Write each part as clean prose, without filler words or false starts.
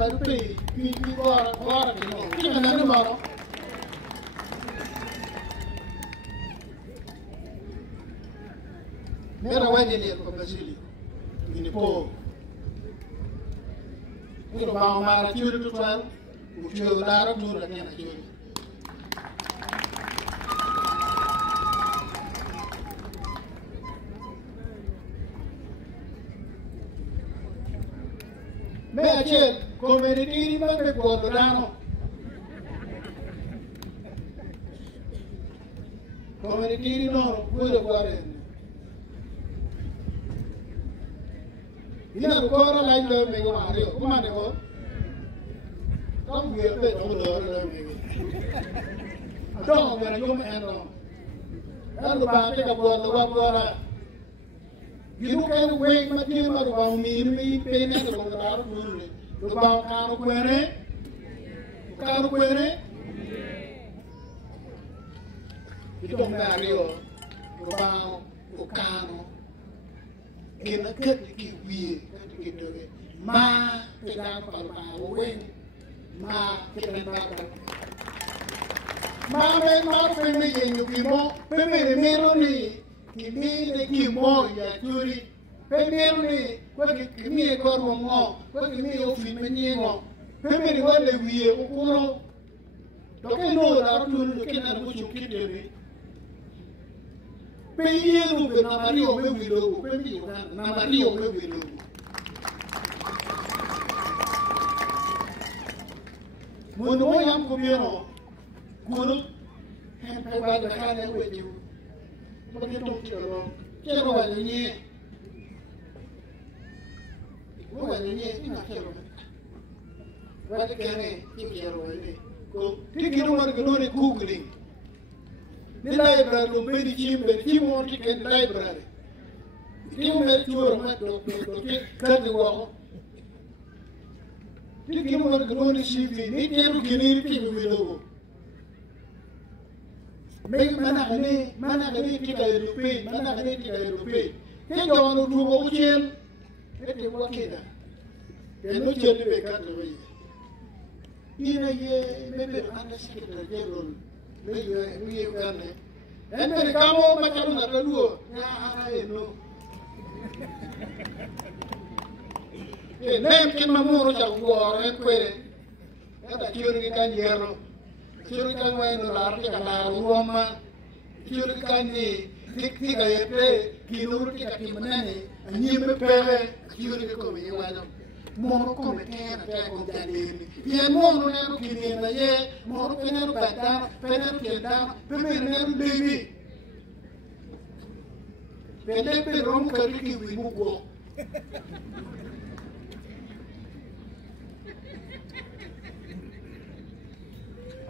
baru pi gora ni no kita nana maro mera wani ni ko basili ini po ko ba mara tiru tu tal ku tiru dara tu la ni na tiru me ache community ma pe podano community no puede guardar ina ko ra lai le me ko mario ko ma ne ko kom ye pe to do le me do me ra yo me eno alo ba te ka bo lo ba ra you can wait my team about me paying it about Cano Quere. You don't marry about Ocano. Get a cut to keep weird, to get to it. Ma, the down for our wing. Ma, get a back. Ma, make my family and you be more. Baby, the middle Kimi de kimo ya juri pemeri kwa kimi ko ngo kwa kimi o fi menye ngo pemeri wale wiye ukuro doke no la tulu ke na bu chukite ni pe yelu be na mari o me wido pe mi na mari o me wido mono yam ko bieno kuno hen pe wa da kana weju bagi tung cero, cero wajahnya, ini nak cero, wajah kene, ini cero ini, ko, tiki rumah gedone googling, ni library lumpe di cim mau tiket library, tiki rumah curo mat dok, kan dua, tiki rumah gedone CV, ni cero kini tiki video. Mana kene kita Europe, Ke jawan utubo uchen, ete wakida. Eno cheli bekat loyi. Ina ye mebe anda sekretari jeron, meye ugane. Ene kamo macharu na kaluo, ya ara eno. Nem kin mamuro cha uoro kwere. Kada chiori kan yero. Chiori kan waino lar ka lar Roma. Chiori kan ni tika yepe kinuru tika kimanane anyime pele chiori ko me wano. Mono come terra con dandini. Ye mono nero kinena ye, mono penero badano, penero kendano, penero baby. Pele pe rom kariki wimugo.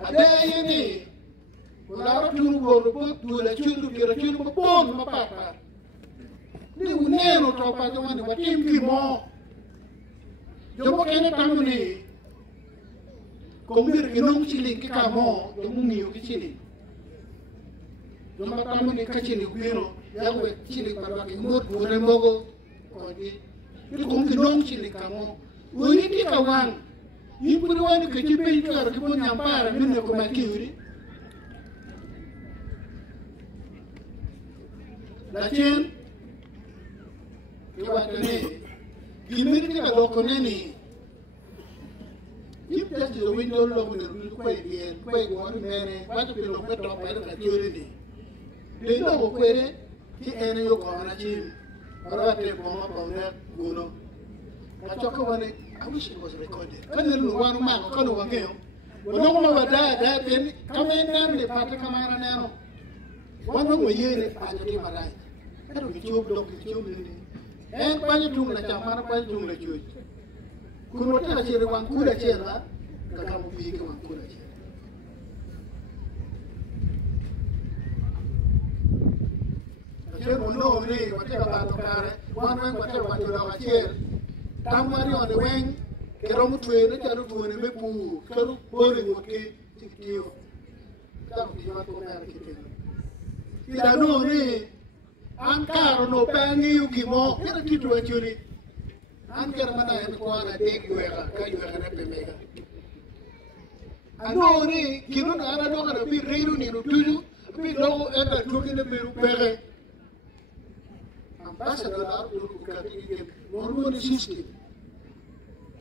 Ada ini, kalau curu bolu dua curu kira curu bolu apa? Ni uneno topa zaman ni watim kimo. Jomo kene tamu ni, komir kinong cilik kamo, jomo miu kicilik. Jomo tamu ni kecilik biro, yang we cilik pada kimur bule mogo, kodi. Itu komir kinong cilik kamo, uni di kawan. Ibu ni wani kecipe itu harus kibun nyampar, minyak kumakiuri. Lacin, kiwat ni, gimana kita dokone ni? Ibu dah jadi window logo ni, kue dia, kue gua ni mana, batu pilok betul apa itu keciuri ni. Dia logo kue ni, si ene yo kau nak cim, orang ada poma poma gunung. Kacau kau ni, I wish it was recorded. Kan lu wanu mak, kan lu wangeo. Wanu ma wada pen, kami nan le pate kamera nero. Wanu mo yere pate di marai. Kan lu cium dok cium ni. Banyak tung na camara, banyak tung na cuy. Kuno ta cere wang kuda cera, kakak mu pi ke wang kuda cera. Cere mono ni, wate ka pato kare, wanu wate la cere. Tamari on the wing, Keromu train, Karu to an Emepu, Karu, Bori, okay, Tikio. That would be what American. I know, I'm Caro, no Pangy, Ukimo, get a title at Yuri. an kera mana en ko ana deg wega ka wega na pemega ano ni kinu na ana do kana bi reiru ni no tuju bi logo eta tuki ne beru pere ambassador la do ko ka ti ke normal system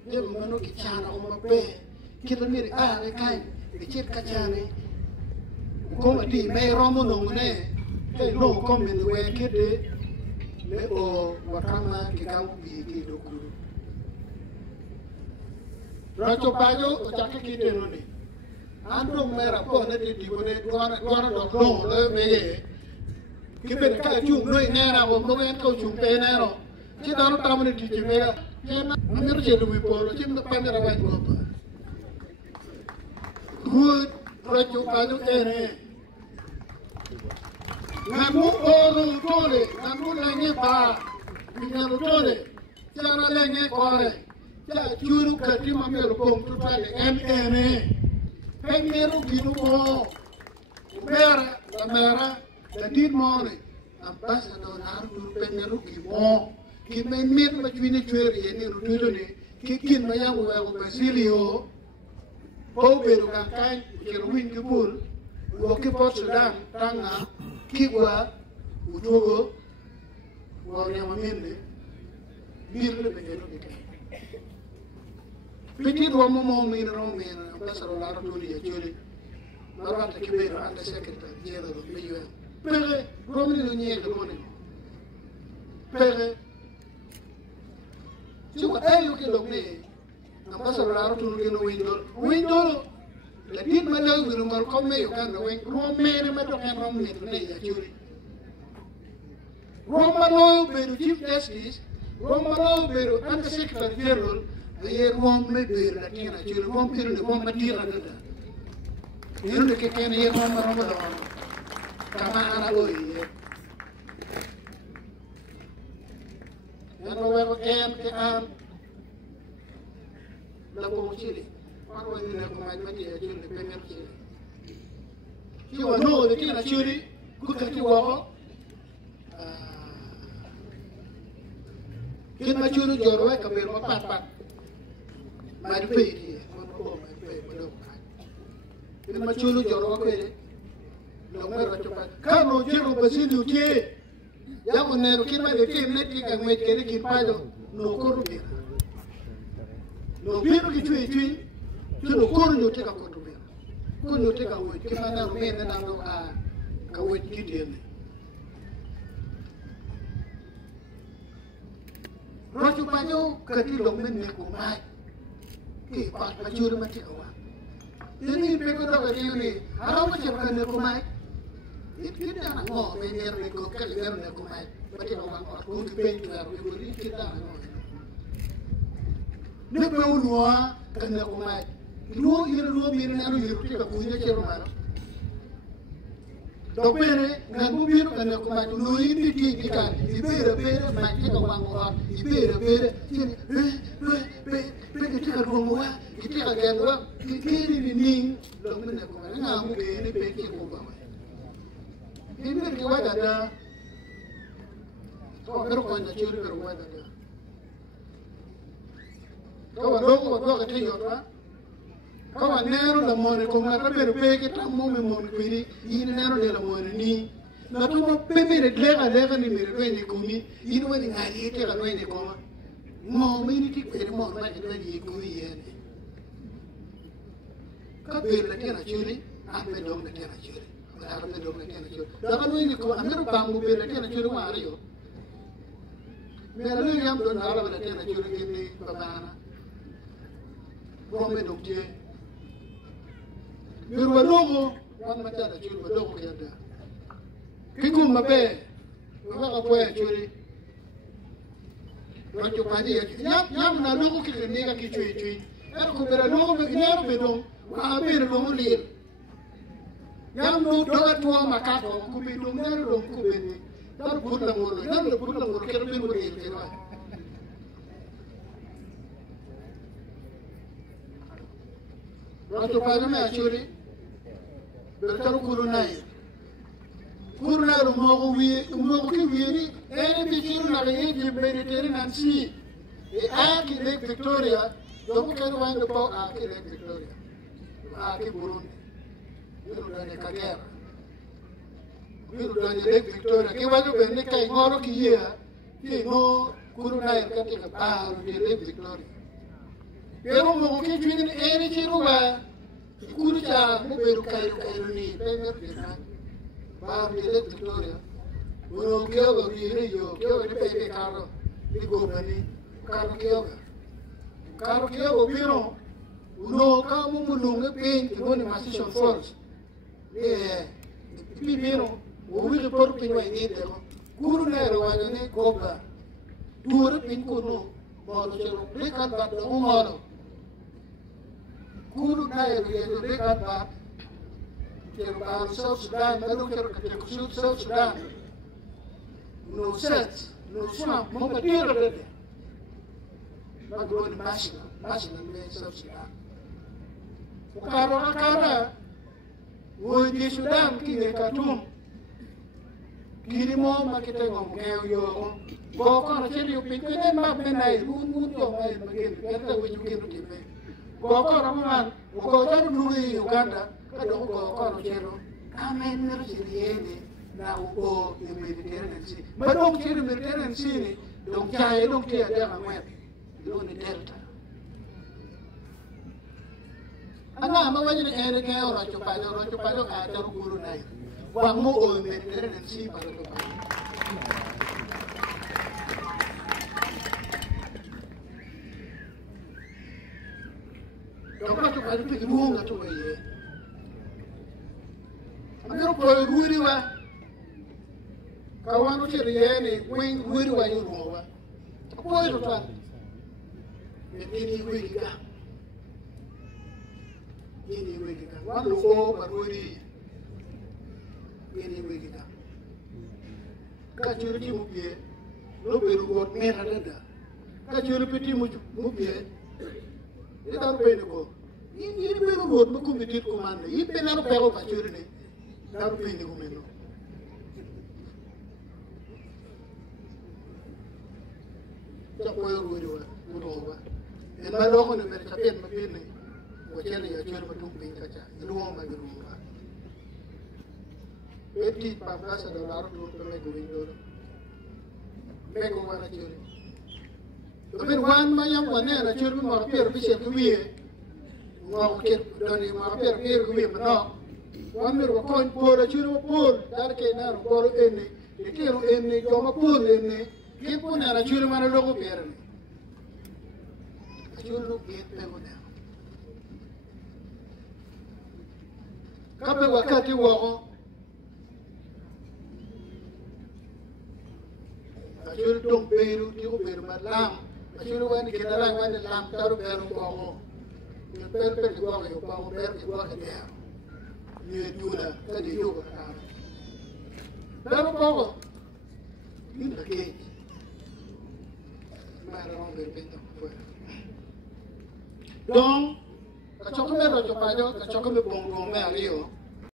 de mano ki chana o mabe kita miri ale kai ke chet ka chane ko ti me romo no ne e no ko me ni we kete le o wakama ki ka bi ki do ku racho pajo o chake ki te no ni ando mera po ne ti ko ne gora do no le me ki be ka chu no ne na wo ko en ko chu pe na ro ci do ta mo ne ti ci me na amir je do wi po ci me pa me ra ba ko pa good racho pajo ene namu oro tole namu lenye ba binaru tole jana lenye kore ja churu kati mamero pom tutale ene pemeru ginu mo mera la mera la dit mone ambassador naru pemeru gimo ki men mit ma chwini chweri ni rutudo ni ki kin ma yamu wa basilio po beru kan kiro win kibul wo ki Port Sudan tanga kigwa utogo wa nyama minde birle be jero dike petit wa mo mi no mi na pasaro la ro tuli ya chole marata ki be anda secretary jero do be yo pere romi no nyege mone pere chuka ayo ke do ne na pasaro la ro tuli no window la dit ma law bi mar ko me yo kan wen ro mere ma to kan ro me ne ya churi ro ma lo be chief justice ro ma lo be an secretary general ye ro me be la tina churi ro me ne ro ma tira da yo ne ke ken ye ro ma ro ma do kama ana lo ye ya ro wa ko ken ke am la ko chiri Aku ini nak mati ya jadi pemer ciri. Kiwa no de kina ciri, kuka kiwa. Kina ciri jorwa kamera pat. Mari pei, mari pei, belum. Kina ciri jorwa kere. Lomero cepat. Kalau ciri basilu cie, yang meneru kina de kina tika ngwet kere kipado no korupir. No biru kicui. Tuno kono teka koto be kono teka wet ke mana me na no a ka wet kidene roju panyo kati lo men ne ko mai ke pa pajur mati awa ini pe ko do ke ni ara ma che kan ne ko mai kita na ngo me ne ko ka ne ko mai pati awa ko ko pe tu ara ko ni kita ne pe ulwa kan ne ko mai Luo mire na yuru tika kunya chero maro. Dopere ngabu biru kana kuma luo indi tika ibere ma tika wango ibere chini pe tika ruwa tika gangwa kiri ni lo mene kuma ngamu ke ni pe ki ko ba. Ini ki wada da. So pero ko na churu pero wada da. Ko lo ko ke yo ra. Kawa nero la mone ko ngata pero peke ta mo me mon kwini ine nero de la mone ni na to mo pepe de lega ni mere ni kumi ine wani ngari te la ni ko mo me ni ti kwere mo ma de ni kumi yene ka be la tena churi a pe dom la tena churi la pe dom la tena churi da ka ni ko amero bangu be la tena churi wa rio me la ni yam don ala la tena churi ni babana mo me dom je Biru wadogo, wana matata churi wadogo kiyanda. Kiku mabe, waka kwaya churi. Wacho pandi ya churi. Nyam na logo kikiniga kichui. Ero kubera logo inero bedong, waabere logo lir. Nyam no doga tuwa makato, kubidong nero dong kubeni. Daru putla moro, daru putla moro, kero biru lir kero. Wacho pandi ya churi. Bertaru kurunai mo ki wieri ene bi kiru na ye je mediterranean sea e aki Lake Victoria dopo che wanga po aki Lake Victoria aki Burundi biro dane Kagera biro dane Lake Victoria ki wajo bende kai ngoro ki yea ki no kuru na ka ke ba di Lake Victoria pero mo ki twin ere chi ruba kuru cha mo beru kai ni pemer de na ba di Lake Victoria uno kyo ri yo kyo ni pe karo di gobani karo kyo biro uno ka mo mulunga pe ki woni Massison Falls biro o wi por pin wa ni de kuru na ro wa ni koba dur pin kuno mo chero rekan ba do mo kuru na ro ye rekan ba chero ba South Sudan ma do chero ka chero South Sudan no set no swamp mo ba tiro de ma go ni mashina ni South Sudan o kara wo di Sudan ki ne Khartoum kiri mo makite ngom keo yo ko ko na chiri yo pin ko ne ma be nai un yo mai magin kata wo ju kiru tipe ko ko na man ko ta du ni Uganda ka do ko no chero amen ne chiri yene na ko e Mediterranean Sea ma do chiri Mediterranean Sea ni do chai do kia da ngwen do ni delta ana ma wajin ere ke ora chupa ka ta guru nai wa mo o Mediterranean Sea para to Dokter tu baru pergi bunga tu ye. Ambil kau guri wa, kawan tu ceri ni, wing guri wa yang rumah. Apa itu tuan? Ini guri kita. Ini guri kita. Wan lupa berguri. Ini guri kita. Kacuri ti mupie, lo berugot merah ada. Kacuri peti mupie. Ini tahu pene ko. Ini beru road mo kumitit ko man. Ini penaro pero kacuri ni. Tahu pene ko meno. Cakap yang ruwe mudoba. En maloko ni mer chapen mapene. Ko chene ya chene matung pin kacha. Iluwa ma giruwa. Eti $15 do me go window. Mego wana churi. Tapi wan mayam wane na churi mo pier bi se kuwie. Mo ke doni mo pier kuwie no. Wan mir ko kon por churi mo por dar ke na ro por ene. E ke ro ene ko mo por ene. Ke po na churi mana logo pier ne. Churi lo ke pe go na. Kape wakati wo Kacuri dong beru, tiup beru malam. Kacuri wani kita lang wani lam taru beru kongo. Yang beru juga kayu kongo beru juga dia. Ni dula tadi juga kan. Beru kongo. Ini lagi. Mara orang beru pintu. Dong, kacok beru coba jo, kacok beru bonggong meriu.